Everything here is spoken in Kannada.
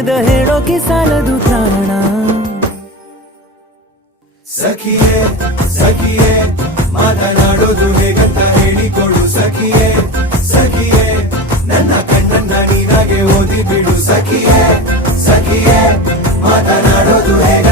ಸ್ನೇಹದ ಹೇಳೋಕೆ ಸಾಲದು ಪ್ರಾಣ. ಸಖಿಯೇ ಸಖಿಯೇ ಮಾತನಾಡೋದು ಹೇಗಂತ ಹೇಳಿಕೊಡು. ಸಖಿಯೇ ಸಖಿಯೇ ನನ್ನ ಕಣ್ಣನ್ನ ನೀನಾಗೆ ಓದಿ ಬಿಡು. ಸಖಿಯೇ ಸಖಿಯೇ ಮಾತನಾಡೋದು ಹೇಗ